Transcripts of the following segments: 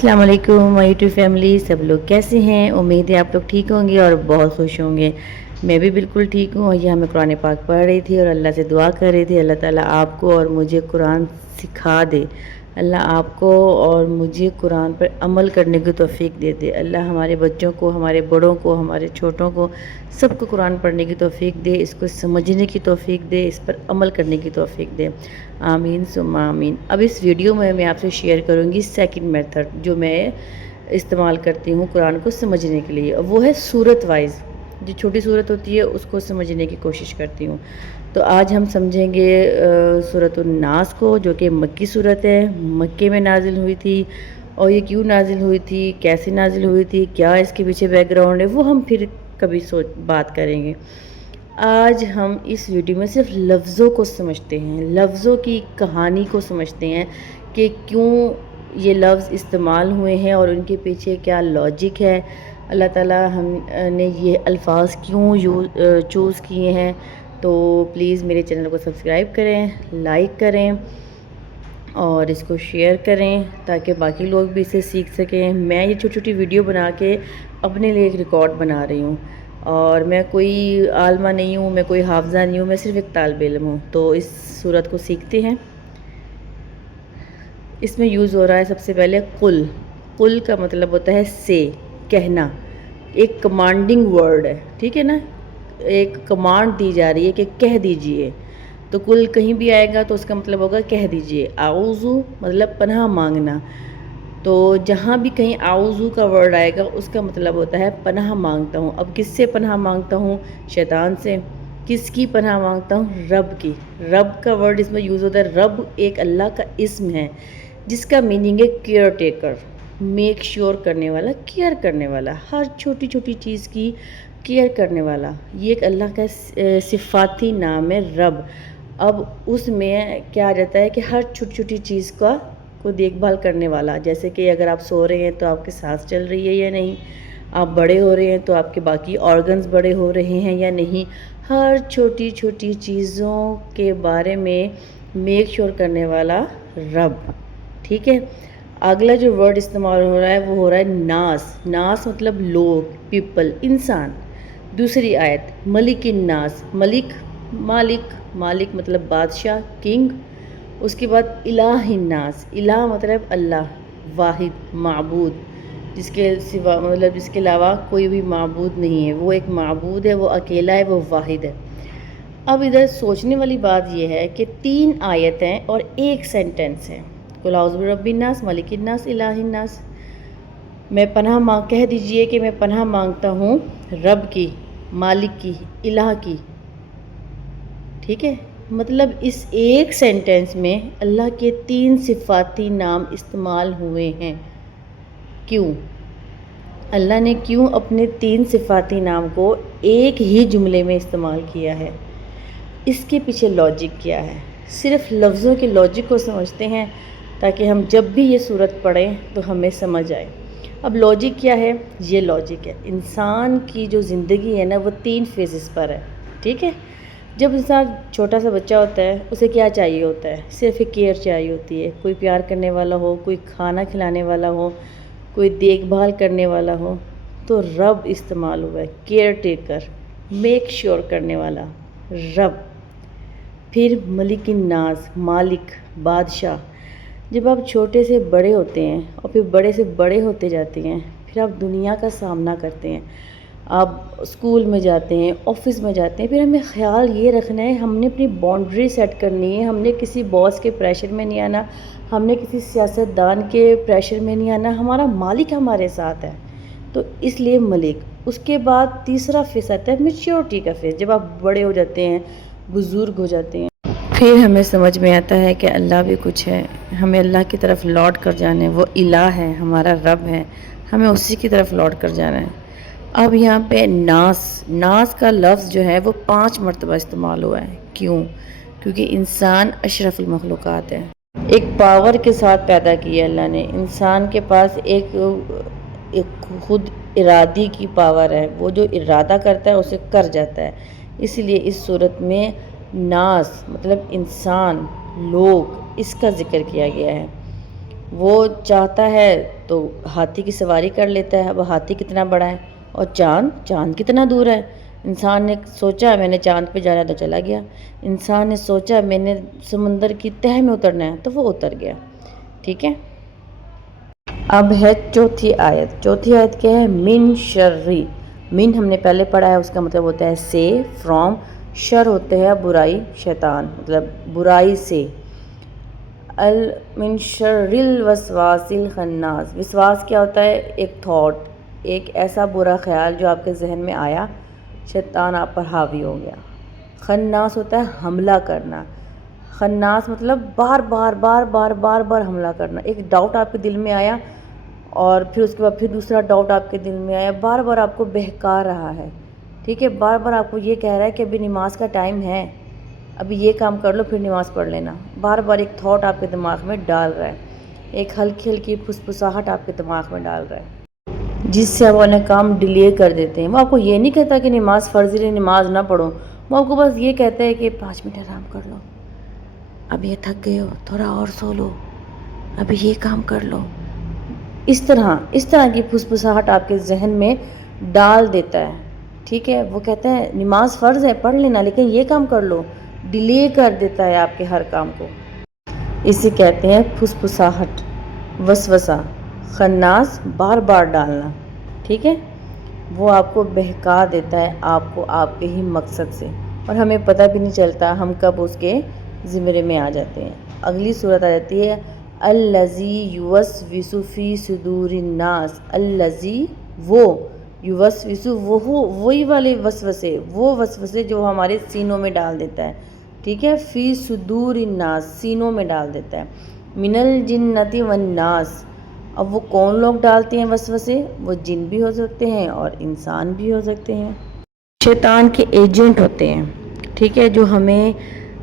अस्सलाम वालेकुम my YouTube family, सब लोग कैसे हैं। उम्मीद है आप लोग ठीक होंगे और बहुत खुश होंगे। मैं भी बिल्कुल ठीक हूँ। और यहाँ मैं कुरान पाक पढ़ रही थी और अल्लाह से दुआ कर रही थी, अल्लाह ताला आपको और मुझे कुरान सिखा दे, अल्लाह आपको और मुझे कुरान पर अमल करने की तौफीक दे दे। अल्लाह हमारे बच्चों को, हमारे बड़ों को, हमारे छोटों को, सबको कुरान पढ़ने की तौफीक दे, इसको समझने की तौफीक दे, इस पर अमल करने की तौफीक दे। आमीन सुम्मा आमीन। अब इस वीडियो में मैं आपसे शेयर करूँगी सेकंड मेथड जो मैं इस्तेमाल करती हूँ कुरान को समझने के लिए। वो है सूरत वाइज, जो छोटी सूरत होती है उसको समझने की कोशिश करती हूँ। तो आज हम समझेंगे सूरतुन नास को, जो कि मक्की सूरत है, मक्के में नाजिल हुई थी। और ये क्यों नाजिल हुई थी, कैसे नाजिल हुई थी, क्या इसके पीछे बैकग्राउंड है, वो हम फिर कभी बात करेंगे। आज हम इस वीडियो में सिर्फ लफ्ज़ों को समझते हैं, लफ्ज़ों की कहानी को समझते हैं कि क्यों ये लफ्ज़ इस्तेमाल हुए हैं और उनके पीछे क्या लॉजिक है। अल्लाह ताला हमने ये अल्फाज क्यों चूज़ किए हैं। तो प्लीज़ मेरे चैनल को सब्सक्राइब करें, लाइक करें और इसको शेयर करें ताकि बाकी लोग भी इसे सीख सकें। मैं ये छोटी छोटी वीडियो बना के अपने लिए एक रिकॉर्ड बना रही हूँ और मैं कोई आलमा नहीं हूँ, मैं कोई हाफज़ा नहीं हूँ, मैं सिर्फ़ एक तालिब इल्म हूँ। तो इस सूरत को सीखते हैं। इसमें यूज़ हो रहा है सबसे पहले कुल। कुल का मतलब होता है से, कहना, एक कमांडिंग वर्ड है, ठीक है ना। एक कमांड दी जा रही है कि कह दीजिए। तो कुल कहीं भी आएगा तो उसका मतलब होगा कह दीजिए। आऊज़ू मतलब पनाह मांगना, तो जहाँ भी कहीं आऊज़ू का वर्ड आएगा उसका मतलब होता है पनाह मांगता हूँ। अब किससे पनाह मांगता हूँ? शैतान से। किसकी पनाह मांगता हूँ? रब की। रब का वर्ड इसमें यूज़ होता है। रब एक अल्लाह का इस्म है जिसका मीनिंग है केयर टेकर, मेक श्योर करने वाला, केयर करने वाला, हर छोटी छोटी चीज़ की केयर करने वाला। ये एक अल्लाह का सिफाती नाम है रब। अब उसमें क्या आ जाता है कि हर छोटी छोटी चीज़ को देखभाल करने वाला। जैसे कि अगर आप सो रहे हैं तो आपकी सांस चल रही है या नहीं, आप बड़े हो रहे हैं तो आपके बाकी ऑर्गन्स बड़े हो रहे हैं या नहीं, हर छोटी छोटी चीज़ों के बारे में मेक श्योर करने वाला रब, ठीक है। अगला जो वर्ड इस्तेमाल हो रहा है वो हो रहा है नास। नास मतलब लोग, पीपल, इंसान। दूसरी आयत मलिकिन नास, मलिक मालिक, मालिक मतलब बादशाह, किंग। उसके बाद इलाहिन नास, इलाह मतलब अल्लाह, वाहिद, माबूद, जिसके सिवा मतलब जिसके अलावा कोई भी माबूद नहीं है, वो एक माबूद है, वो अकेला है, वो वाहिद है। अब इधर सोचने वाली बात यह है कि 3 आयतें और एक सेंटेंस है। कुल औज़ु बिरब्बिन नास, मलिकिन नास, इलाहिन नास। मैं पनाह मांग, कह दीजिए कि मैं पनाह मांगता हूँ रब की, मालिक की, इलाह की, ठीक है। मतलब इस एक सेंटेंस में अल्लाह के 3 सिफाती नाम इस्तेमाल हुए हैं। क्यों? अल्लाह ने क्यों अपने 3 सिफाती नाम को एक ही जुमले में इस्तेमाल किया है? इसके पीछे लॉजिक क्या है? सिर्फ लफ्ज़ों के लॉजिक को समझते हैं ताकि हम जब भी ये सूरत पढ़ें तो हमें समझ आए। अब लॉजिक क्या है? ये लॉजिक है, इंसान की जो ज़िंदगी है ना वो 3 फेजेस पर है, ठीक है। जब इंसान छोटा सा बच्चा होता है उसे क्या चाहिए होता है? सिर्फ एक केयर चाहिए होती है, कोई प्यार करने वाला हो, कोई खाना खिलाने वाला हो, कोई देखभाल करने वाला हो। तो रब इस्तेमाल हुआ है, केयर टेकर, मेक श्योर करने वाला रब। फिर मलिकिन नास, मालिक, बादशाह। जब आप छोटे से बड़े होते हैं और फिर बड़े से बड़े होते जाते हैं, फिर आप दुनिया का सामना करते हैं, आप स्कूल में जाते हैं, ऑफिस में जाते हैं, फिर हमें ख्याल ये रखना है, हमने अपनी बाउंड्री सेट करनी है, हमने किसी बॉस के प्रेशर में नहीं आना, हमने किसी सियासतदान के प्रेशर में नहीं आना, हमारा मालिक हमारे साथ है। तो इसलिए मलिक। उसके बाद तीसरा फेस आता है मैच्योरिटी का फेस। जब आप बड़े हो जाते हैं, बुज़ुर्ग हो जाते हैं, फिर हमें समझ में आता है कि अल्लाह भी कुछ है, हमें अल्लाह की तरफ लौट कर जाना है। वो इलाह है, हमारा रब है, हमें उसी की तरफ लौट कर जाना है। अब यहाँ पे नास, नास का लफ्ज़ जो है वो 5 मरतबा इस्तेमाल हुआ है। क्यों? क्योंकि इंसान अशरफुल मखलूक़ात है, एक पावर के साथ पैदा किया अल्लाह ने। इंसान के पास एक खुद इरादी की पावर है, वो जो इरादा करता है उसे कर जाता है। इसलिए इस सूरत में नास मतलब इंसान, लोग, इसका ज़िक्र किया गया है। وہ چاہتا ہے تو ہاتھی کی سواری کر لیتا ہے، وہ ہاتھی کتنا بڑا ہے، اور چاند کتنا دور ہے۔ انسان نے سوچا میں نے چاند پہ جانا ہے تو چلا گیا، انسان نے سوچا میں نے سمندر کی تہہ میں اترنا ہے تو وہ اتر گیا، ٹھیک ہے۔ اب ہے چوتھی آیت۔ چوتھی آیت کیا ہے؟ من شرری، من ہم نے پہلے پڑھا ہے، اس کا مطلب ہوتا ہے سے، فرام، شر ہوتے ہیں برائی، شیطان مطلب برائی سے۔ من شر الوسواس الخناس، وسواس کیا ہوتا ہے؟ ایک تھاٹ، ایک ایسا برا خیال جو آپ کے ذہن میں آیا، شیطان آپ پر حاوی ہو گیا۔ خناس ہوتا ہے حملہ کرنا، خناس مطلب بار بار بار بار بار بار حملہ کرنا۔ ایک ڈاؤٹ آپ کے دل میں آیا اور پھر اس کے بعد پھر دوسرا ڈاؤٹ آپ کے دل میں آیا، بار بار آپ کو بہکا رہا ہے، ٹھیک ہے، بار بار آپ کو یہ کہہ رہا ہے کہ ابھی نماز کا ٹائم ہے، ابھی یہ کام کر لو پھر نماز پڑھ لینا۔ بار بار ایک تھاٹ آپ کے دماغ میں ڈال رہا ہے، ایک ہلکی ہلکی پھسپھساہٹ آپ کے دماغ میں ڈال رہا ہے، جس سے آپ اپنے کام ڈیلے کر دیتے ہیں۔ وہ آپ کو یہ نہیں کہتا کہ نماز فرض ہے، نماز نہ پڑھو، وہ آپ کو بس یہ کہتا ہے کہ 5 منٹ آرام کر لو، اب یہ تھک گئے ہو تھوڑا اور سو لو، ابھی یہ کام کر لو۔ اس طرح کی پھسپھساہٹ آپ کے ذہن میں ڈال دیتا ہے، ٹھیک ہے۔ وہ کہتا ہے نماز فرض ہے پڑھ لینا، لیکن یہ کام کر لو، ڈیلے کر دیتا ہے آپ کے ہر کام کو۔ اسے کہتے ہیں پھسپھساہٹ، وسوسہ، خناس، بار بار ڈالنا، ٹھیک ہے۔ وہ آپ کو بہکا دیتا ہے، آپ کو آپ کے ہی مقصد سے، اور ہمیں پتہ بھی نہیں چلتا ہم کب اس کے زمرے میں آ جاتے ہیں۔ اگلی صورت آ جاتی ہے الذی یوسوس فی صدور الناس، الذی وہ، یوسوس وہی والے وسوسے، وہ وسوسے جو ہمارے سینوں میں ڈال دیتا ہے، ٹھیک ہے، فی صدور الناس، سینوں میں ڈال دیتا ہے، من الجنۃ والناس۔ اب وہ کون لوگ ڈالتے ہیں وسوسے؟ وہ جن بھی ہو سکتے ہیں اور انسان بھی ہو سکتے ہیں، شیطان کے ایجنٹ ہوتے ہیں، ٹھیک ہے، جو ہمیں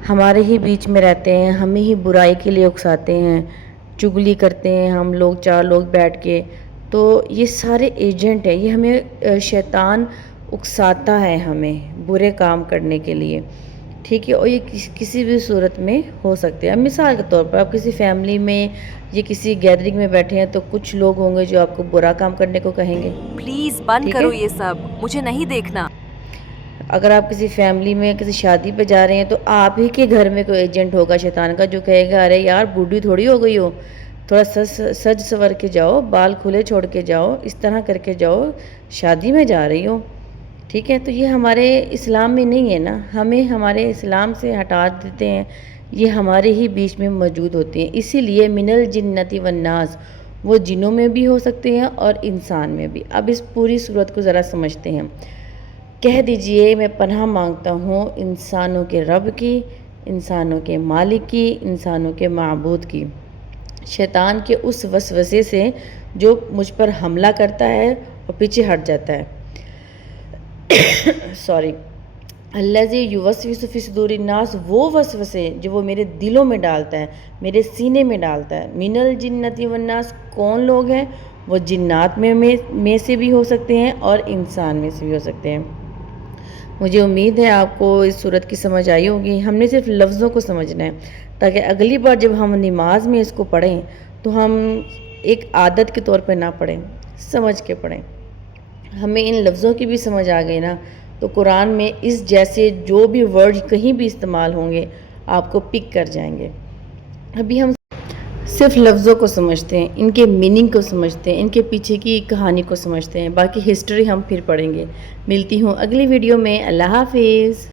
ہمارے ہی بیچ میں رہتے ہیں، ہمیں ہی برائی کے لیے اکساتے ہیں، چگلی کرتے ہیں ہم لوگ 4 لوگ بیٹھ کے، تو یہ سارے ایجنٹ ہیں، یہ ہمیں شیطان اکساتا ہے ہمیں برے کام کرنے کے لیے، ٹھیک ہے، اور یہ کسی بھی صورت میں ہو سکتے ہیں۔ اب مثال کے طور پر آپ کسی فیملی میں یا کسی گیدرنگ میں بیٹھے ہیں تو کچھ لوگ ہوں گے جو آپ کو برا کام کرنے کو کہیں گے، پلیز بند کرو یہ سب، مجھے نہیں دیکھنا۔ اگر آپ کسی فیملی میں کسی شادی پہ جا رہے ہیں تو آپ ہی کے گھر میں کوئی ایجنٹ ہوگا شیطان کا جو کہے گا ارے یار بوڑھی تھوڑی ہو گئی ہو، تھوڑا سج سور کے جاؤ، بال کھلے چھوڑ کے جاؤ، اس طرح کر کے جاؤ، شادی میں جا رہی ہو، ٹھیک ہے۔ تو یہ ہمارے اسلام میں نہیں ہے نا، ہمیں ہمارے اسلام سے ہٹا دیتے ہیں، یہ ہمارے ہی بیچ میں موجود ہوتے ہیں، اسی لیے من الجنۃ والناس، وہ جنوں میں بھی ہو سکتے ہیں اور انسان میں بھی۔ اب اس پوری صورت کو ذرا سمجھتے ہیں۔ کہہ دیجئے میں پناہ مانگتا ہوں انسانوں کے رب کی، انسانوں کے مالک کی، انسانوں کے معبود کی، شیطان کے اس وسوسے سے جو مجھ پر حملہ کرتا ہے اور پیچھے ہٹ جاتا ہے۔ الذی یوسوس فی صدور الناس، وہ وسوسے جو وہ میرے دلوں میں ڈالتا ہے، میرے سینے میں ڈالتا ہے۔ من الجنۃ والناس، کون لوگ ہیں؟ وہ جنات میں سے بھی ہو سکتے ہیں اور انسان میں سے بھی ہو سکتے ہیں۔ مجھے امید ہے آپ کو اس صورت کی سمجھ آئی ہوگی، ہم نے صرف لفظوں کو سمجھنا ہے تاکہ اگلی بار جب ہم نماز میں اس کو پڑھیں تو ہم ایک عادت کے طور پہ نہ پڑھیں، سمجھ کے پڑھیں۔ ہمیں ان لفظوں کی بھی سمجھ آ گئی نا تو قرآن میں اس جیسے جو بھی ورڈ کہیں بھی استعمال ہوں گے آپ کو پک کر جائیں گے۔ ابھی ہم صرف لفظوں کو سمجھتے ہیں، ان کے میننگ کو سمجھتے ہیں، ان کے پیچھے کی کہانی کو سمجھتے ہیں، باقی ہسٹری ہم پھر پڑھیں گے۔ ملتی ہوں اگلی ویڈیو میں، اللہ حافظ۔